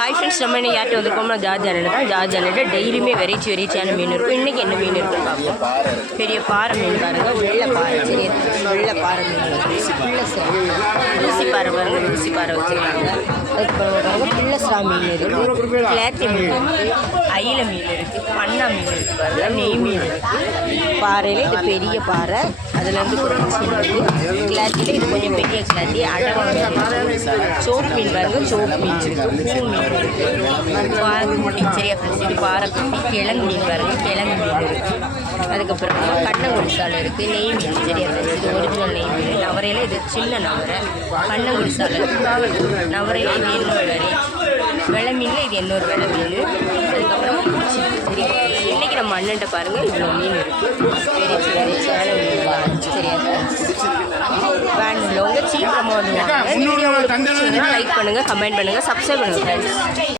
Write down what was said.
Hi friends நம்ம என்ன yard வந்திருக்கோம்னா George அண்ணன் தான். ஜார்ஜ் அண்ணன் டெய்லியுமே வெரைட்டி வெரைட்டியான மீன் இருக்கும். இன்றைக்கி என்ன மீன் இருக்குன்னு பார்ப்போம். பெரிய பாறை மீன் பாருங்க. உள்ள பாறை. சரி வெள்ளை பாறை மீன் பிள்ளை ஊசி பாறை பாருங்க. ஊசி பாறை வச்சுருக்காங்க. அதுக்கப்புறம் பாருங்க பிள்ளஸ்ரா மீன் இருக்குது கிளாத்தி மீன் இருக்குது அயில மீன் இருக்குது பண்ணா மீன் இருக்குது நெய் மீன் இருக்குது பாறையில் இது பெரிய பாறை. அதுலேருந்து கொஞ்சம் சின்னது கிளாத்தியில் இது கொஞ்சம் பெரிய கிளாத்தி. அடகம் சோப் மீன் பாருங்க சோப் மீன் இருக்குது பூ மீன் இருக்குது பாறைக்குட்டி சரியா ஃப்ரெண்ட்ஸ் இது பாறைக்குட்டி கிழங்கு மீன் பாருங்க கிழங்கு மீன் இருக்குது அதுக்கப்புறம் கண்ணங்குடிசாலை இருக்குது நெய் மீன் சரியா ஃப்ரெண்ட்ஸ் இது ஒரிஜினல் நெய் மீன். நவரையில் இது சின்ன நவரை. கண்ணங்குடிசாலை இருக்குது நவரையில் இது எண்ணூறு வரை. வெள்ளை மீனில் இது எண்ணூறு வெள்ளை மீன். அதுக்கப்புறம் நம்ம அண்ணன்ட்ட பாருங்கள் இவ்வளோ மீன் இருக்குது வெரைட்டி வெரைட்டியான மீன் சரியா வேன் உள்ளவங்க சீக்கிரமாக வந்து லைக் பண்ணுங்கள் கமெண்ட் பண்ணுங்கள் சப்ஸ்கிரைப் பண்ணுங்கள் ஃப்ரெண்ட்ஸ்